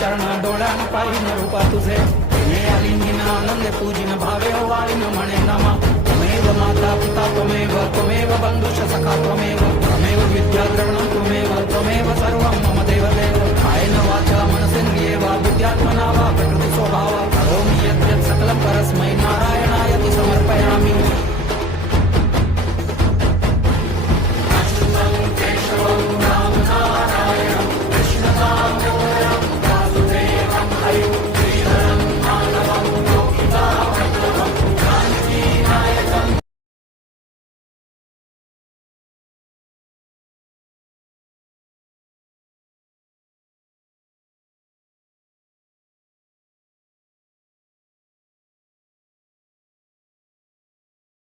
चरण डोळ्यान पाहिन रूपा तुझे. आलिंगीन आनंद पूजिन भावे वाळीन म्हणे नमा.